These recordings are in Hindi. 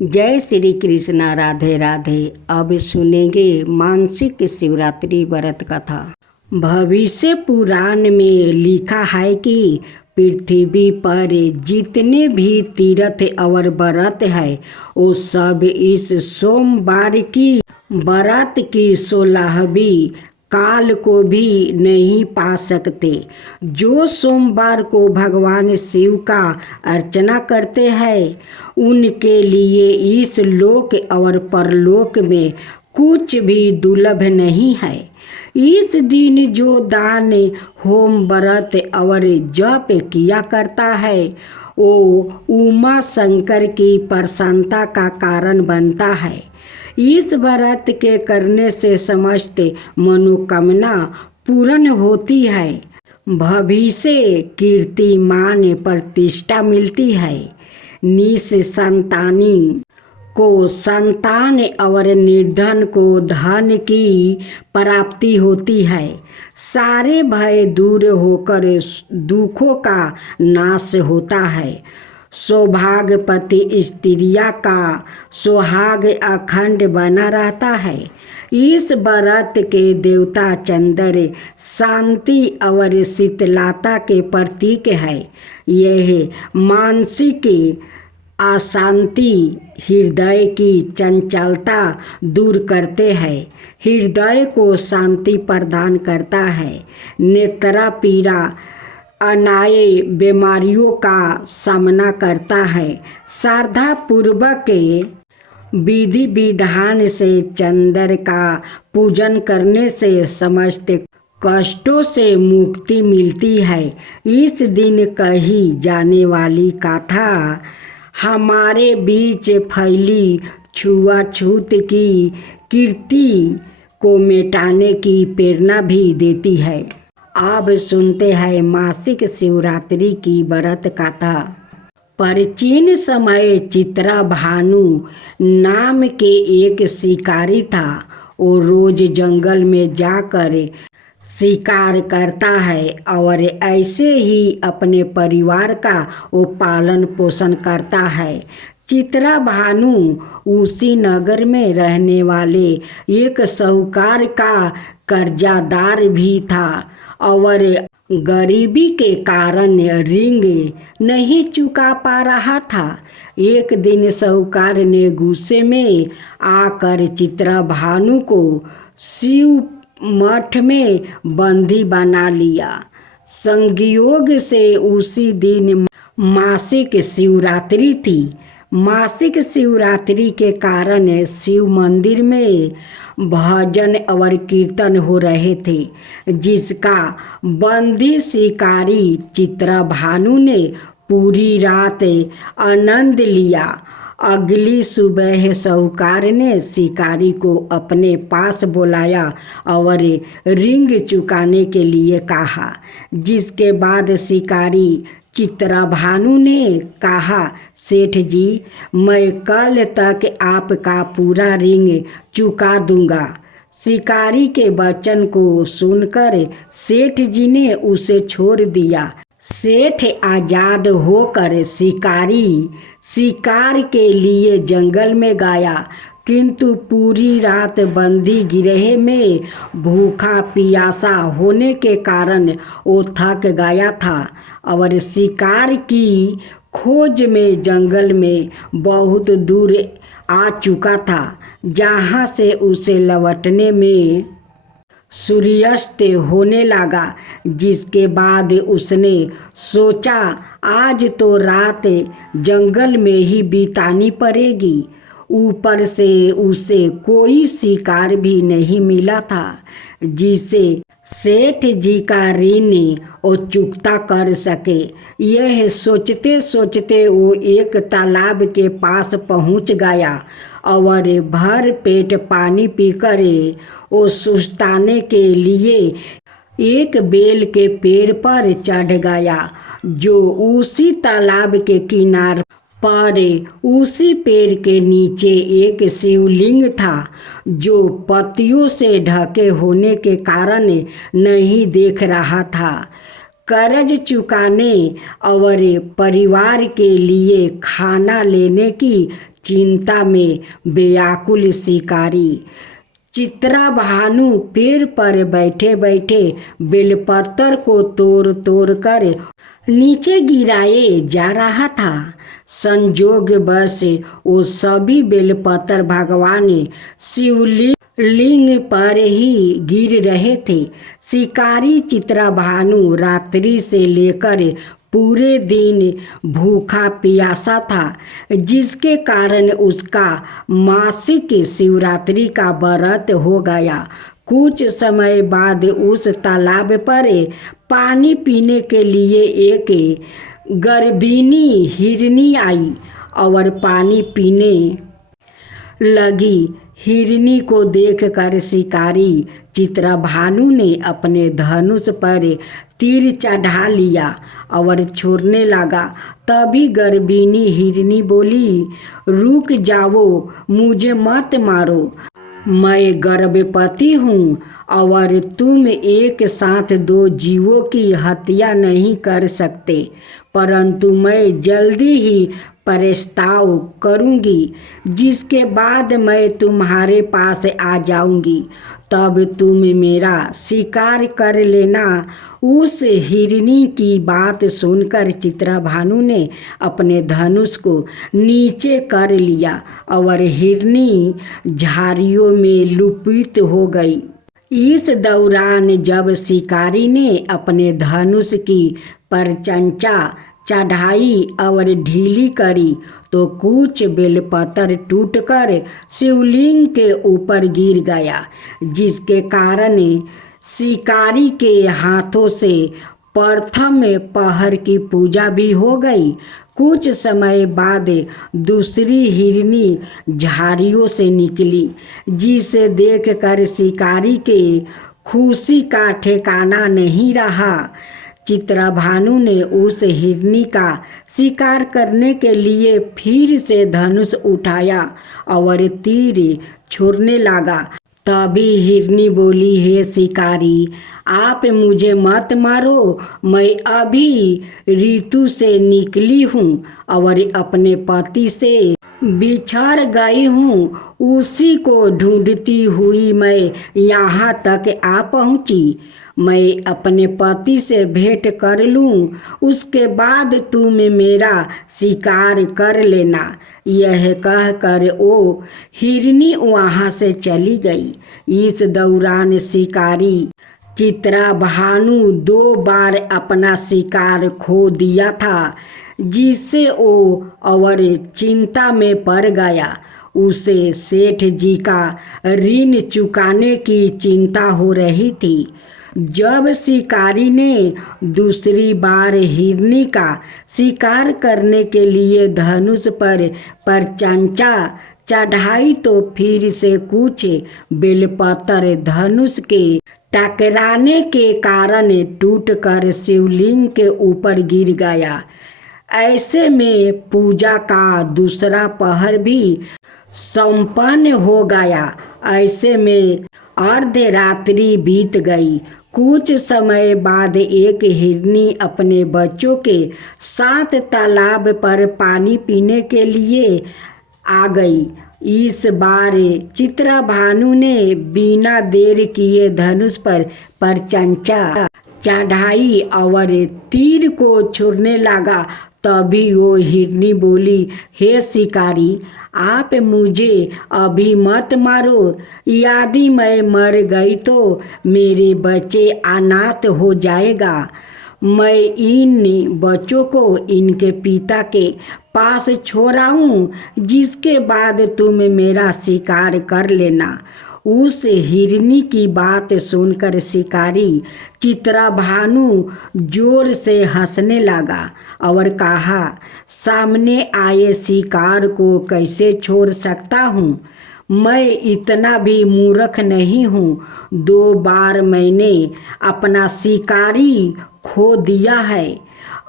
जय श्री कृष्णा। राधे राधे। अब सुनेंगे मासिक शिवरात्रि व्रत कथा। भविष्य पुराण में लिखा है कि पृथ्वी पर जितने भी तीर्थ और व्रत है वो सब इस सोमवार की व्रत की 16वीं काल को भी नहीं पा सकते। जो सोमवार को भगवान शिव का अर्चना करते हैं उनके लिए इस लोक और परलोक में कुछ भी दुर्लभ नहीं है। इस दिन जो दान होम व्रत और जप किया करता है वो उमा शंकर की प्रसन्नता का कारण बनता है। इस व्रत के करने से समस्त मनोकामना पूर्ण होती है। भविष्य कीर्तिमान प्रतिष्ठा मिलती है। निसंतानी को संतान और निर्धन को धन की प्राप्ति होती है। सारे भय दूर होकर दुखों का नाश होता है। सौभाग्यवती स्त्रिया का सुहाग अखंड बना रहता है। इस व्रत के देवता चंद्र शांति और शीतलता के प्रतीक है। यह मानसिक अशांति हृदय की चंचलता दूर करते हैं। हृदय को शांति प्रदान करता है। नेत्र पीड़ा अनाय बीमारियों का सामना करता है। श्रद्धा पूर्वक विधि विधान से चंद्र का पूजन करने से समस्त कष्टों से मुक्ति मिलती है। इस दिन कही जाने वाली कथा हमारे बीच फैली छुआछूत की कीर्ति को मिटाने की प्रेरणा भी देती है। अब सुनते हैं मासिक शिवरात्रि की व्रत कथा। प्राचीन समय चित्रा भानु नाम के एक शिकारी था। वो रोज जंगल में जाकर शिकार करता है और ऐसे ही अपने परिवार का वो पालन पोषण करता है। चित्रा भानु उसी नगर में रहने वाले एक साहूकार का कर्जादार भी था और गरीबी के कारण ऋण नहीं चुका पा रहा था। एक दिन साहूकार ने गुस्से में आकर चित्रा भानु को शिव मठ में बंदी बना लिया। संयोग से उसी दिन मासिक शिवरात्रि थी। मासिक शिवरात्रि के कारण शिव मंदिर में भजन और कीर्तन हो रहे थे, जिसका बंदी शिकारी चित्रा भानु ने पूरी रात आनंद लिया। अगली सुबह साहूकार ने शिकारी को अपने पास बुलाया और ऋण चुकाने के लिए कहा। जिसके बाद शिकारी चित्रा भानु ने कहा, सेठ जी, मैं कल तक आपका पूरा ऋण चुका दूंगा। शिकारी के वचन को सुनकर सेठ जी ने उसे छोड़ दिया। सेठ आजाद होकर शिकार के लिए जंगल में गया, किंतु पूरी रात बंदी गिरह में भूखा पियासा होने के कारण वो थक गया था और शिकार की खोज में जंगल में बहुत दूर आ चुका था, जहाँ से उसे लौटने में सूर्यास्त होने लगा। जिसके बाद उसने सोचा आज तो रात जंगल में ही बितानी पड़ेगी। ऊपर से उसे कोई शिकार भी नहीं मिला था जिसे सेठ जी का ऋण वो चुकता कर सके। यह सोचते सोचते वो एक तालाब के पास पहुंच गया और भर पेट पानी पीकर वो सुस्ताने के लिए एक बेल के पेड़ पर चढ़ गया, जो उसी तालाब के किनारे पर उसी पेड़ के नीचे एक शिवलिंग था, जो पत्तियों से ढके होने के कारण नहीं देख रहा था। कर्ज चुकाने और परिवार के लिए खाना लेने की चिंता में व्याकुल शिकारी। चित्रा भानु पेड़ पर बैठे बैठे बेलपत्र को तोड़ तोड़ कर नीचे गिराए जा रहा था। संजोग बस वो सभी बेलपत्र भगवान शिवलिंग पर ही गिर रहे थे। शिकारी चित्रा भानु रात्रि से लेकर पूरे दिन भूखा प्यासा था, जिसके कारण उसका मासिक शिवरात्रि का व्रत हो गया। कुछ समय बाद उस तालाब पर पानी पीने के लिए एक गर्भिणी हिरनी आई और पानी पीने लगी। हिरनी को देखकर शिकारी चित्रा भानु ने अपने धनुष पर तीर चढ़ा लिया और छोड़ने लगा। तभी गर्भिणी हिरनी बोली, रुक जाओ, मुझे मत मारो, मैं गर्भवती हूँ और तुम एक साथ दो जीवों की हत्या नहीं कर सकते, परंतु मैं जल्दी ही प्रस्ताव करूँगी, जिसके बाद मैं तुम्हारे पास आ जाऊँगी, तब तुम मेरा शिकार कर लेना। उस हिरनी की बात सुनकर चित्रा भानु ने अपने धनुष को नीचे कर लिया और हिरनी झाड़ियों में लुप्त हो गई। इस दौरान जब शिकारी ने अपने धनुष की परचंचा चढ़ाई और ढीली करी तो कुछ बेलपत्र टूटकर शिवलिंग के ऊपर गिर गया, जिसके कारण शिकारी के हाथों से प्रथम पहर की पूजा भी हो गई। कुछ समय बाद दूसरी हिरनी झाड़ियों से निकली, जिसे देखकर शिकारी के खुशी का ठिकाना नहीं रहा। चित्रा भानु ने उस हिरनी का शिकार करने के लिए फिर से धनुष उठाया और तीर छोड़ने लगा। तभी हिरनी बोली, हे शिकारी, आप मुझे मत मारो, मैं अभी ऋतु से निकली हूँ और अपने पति से बिछड़ गई हूँ। उसी को ढूंढती हुई मैं यहाँ तक आ पहुँची। मैं अपने पति से भेंट कर लूँ, उसके बाद तुम मेरा शिकार कर लेना। यह कहकर वो हिरनी वहाँ से चली गई। इस दौरान शिकारी चित्रा भानु 2 बार अपना शिकार खो दिया था, जिससे वो और चिंता में पड़ गया। उसे सेठ जी का ऋण चुकाने की चिंता हो रही थी। जब शिकारी ने दूसरी बार हिरनी का शिकार करने के लिए धनुष पर परचंचा चढ़ाई तो फिर से कुछ बेलपत्र धनुष के टकराने के कारण टूटकर शिवलिंग के ऊपर गिर गया। ऐसे में पूजा का दूसरा पहर भी संपन्न हो गया। ऐसे में अर्धरात्रि बीत गई। कुछ समय बाद एक हिरनी अपने बच्चों के साथ तालाब पर पानी पीने के लिए आ गई। इस बार चित्रा भानु ने बिना देर किए धनुष पर परचंचा चढ़ाई और तीर को छोड़ने लगा। तभी वो हिरनी बोली, हे शिकारी, आप मुझे अभी मत मारो, यदि मैं मर गई तो मेरे बच्चे अनाथ हो जाएगा। मैं इन बच्चों को इनके पिता के पास छोड़ाऊँ, जिसके बाद तुम मेरा शिकार कर लेना। उस हिरनी की बात सुनकर शिकारी चित्रा भानु जोर से हंसने लगा और कहा, सामने आए शिकार को कैसे छोड़ सकता हूँ? मैं इतना भी मूर्ख नहीं हूँ। 2 बार मैंने अपना शिकारी खो दिया है,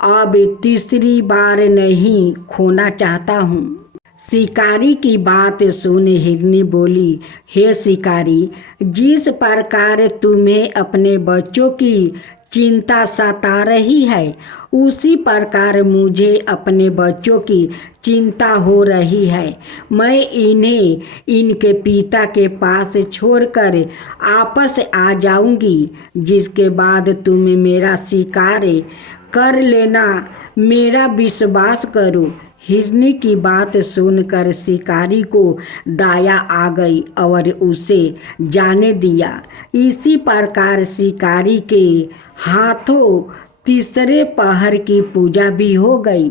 अब तीसरी बार नहीं खोना चाहता हूँ। शिकारी की बात सुन हिरनी बोली, हे शिकारी, जिस प्रकार तुम्हें अपने बच्चों की चिंता सता रही है, उसी प्रकार मुझे अपने बच्चों की चिंता हो रही है। मैं इन्हें इनके पिता के पास छोड़कर आपस आ जाऊंगी, जिसके बाद तुम मेरा शिकार कर लेना। मेरा विश्वास करो। हिरनी की बात सुनकर शिकारी को दया आ गई और उसे जाने दिया। इसी प्रकार शिकारी के हाथों तीसरे पहर की पूजा भी हो गई।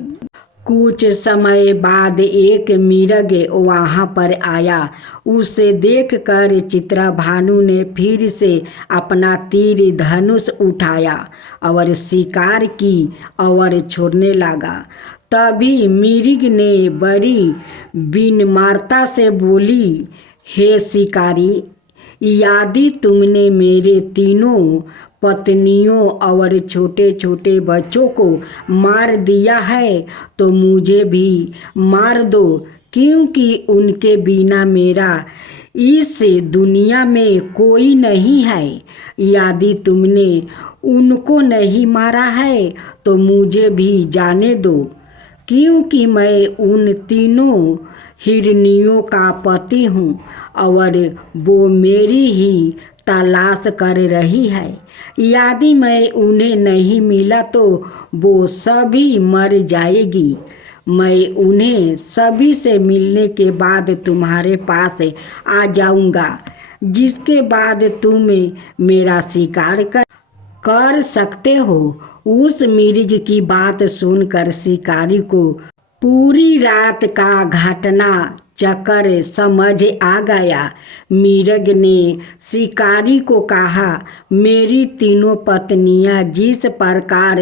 कुछ समय बाद एक मिर्ग वहाँ पर आया। उसे देखकर चित्रभानु ने फिर से अपना तीर धनुष उठाया और शिकार की और छोड़ने लगा। तभी मिर्ग ने बड़ी विनम्रता से बोली, हे शिकारी, यदि तुमने मेरे तीनों पत्नियों और छोटे छोटे बच्चों को मार दिया है तो मुझे भी मार दो, क्योंकि उनके बिना मेरा इस दुनिया में कोई नहीं है। यदि तुमने उनको नहीं मारा है तो मुझे भी जाने दो, क्योंकि मैं उन तीनों हिरनियों का पति हूँ और वो मेरी ही तलाश कर रही है। यदि मैं उन्हें नहीं मिला तो वो सभी मर जाएगी। मैं उन्हें सभी से मिलने के बाद तुम्हारे पास आ जाऊंगा, जिसके बाद तुम मेरा शिकार कर सकते हो। उस मिर्ग की बात सुनकर शिकारी को पूरी रात का घटना चक्कर समझ आ गया। मिर्ग ने शिकारी को कहा, मेरी तीनों पत्नियां जिस प्रकार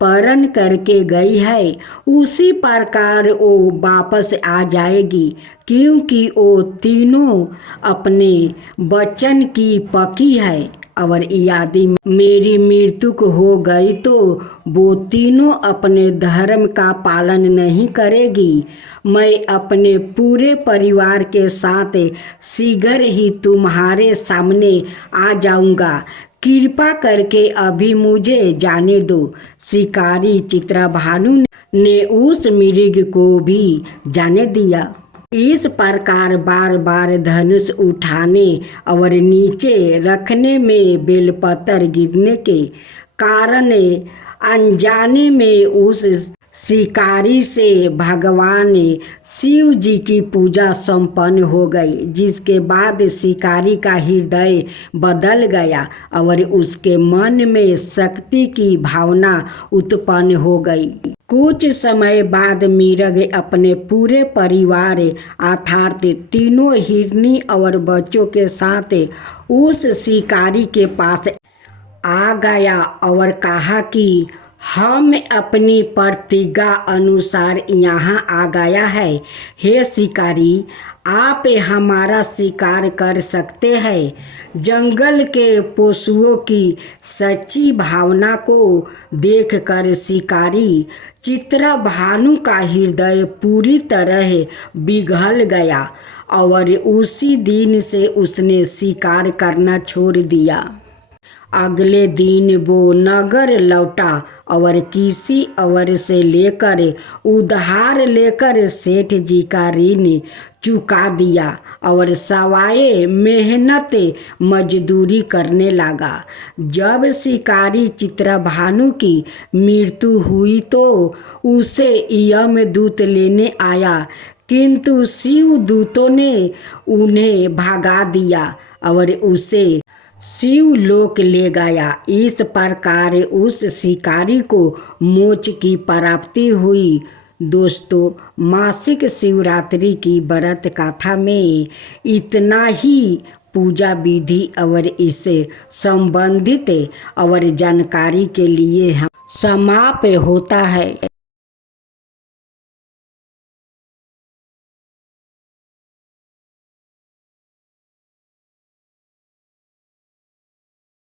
परण करके गई है उसी प्रकार वो वापस आ जाएगी, क्योंकि वो तीनों अपने वचन की पक्की है। और यदि मेरी मृत्यु हो गई तो वो तीनों अपने धर्म का पालन नहीं करेगी। मैं अपने पूरे परिवार के साथ शीघ्र ही तुम्हारे सामने आ जाऊंगा। कृपा करके अभी मुझे जाने दो। शिकारी चित्रभानु ने उस मिर्ग को भी जाने दिया। इस प्रकार बार बार धनुष उठाने और नीचे रखने में बेलपत्र गिरने के कारण अनजाने में उस शिकारी से भगवान शिव जी की पूजा संपन्न हो गई, जिसके बाद शिकारी का हृदय बदल गया और उसके मन में शक्ति की भावना उत्पन्न हो गई। कुछ समय बाद मिर्ग अपने पूरे परिवार अर्थात तीनों हिरनी और बच्चों के साथ उस शिकारी के पास आ गया और कहा कि हम अपनी प्रतिज्ञा अनुसार यहाँ आ गया है। हे शिकारी, आप हमारा शिकार कर सकते हैं। जंगल के पशुओं की सच्ची भावना को देखकर शिकारी चित्रभानु का हृदय पूरी तरह पिघल गया और उसी दिन से उसने शिकार करना छोड़ दिया। अगले दिन वो नगर लौटा और किसी और से लेकर उधार लेकर सेठ जी का ऋण चुका दिया और सवाए मेहनत मजदूरी करने लगा। जब शिकारी चित्रभानु की मृत्यु हुई तो उसे यमदूत लेने आया, किंतु शिव दूतों ने उन्हें भगा दिया और उसे शिवलोक ले गया। इस प्रकार उस शिकारी को मोक्ष की प्राप्ति हुई। दोस्तों, मासिक शिवरात्रि की व्रत कथा में इतना ही पूजा विधि और इससे संबंधित और जानकारी के लिए हम समाप्त होता है।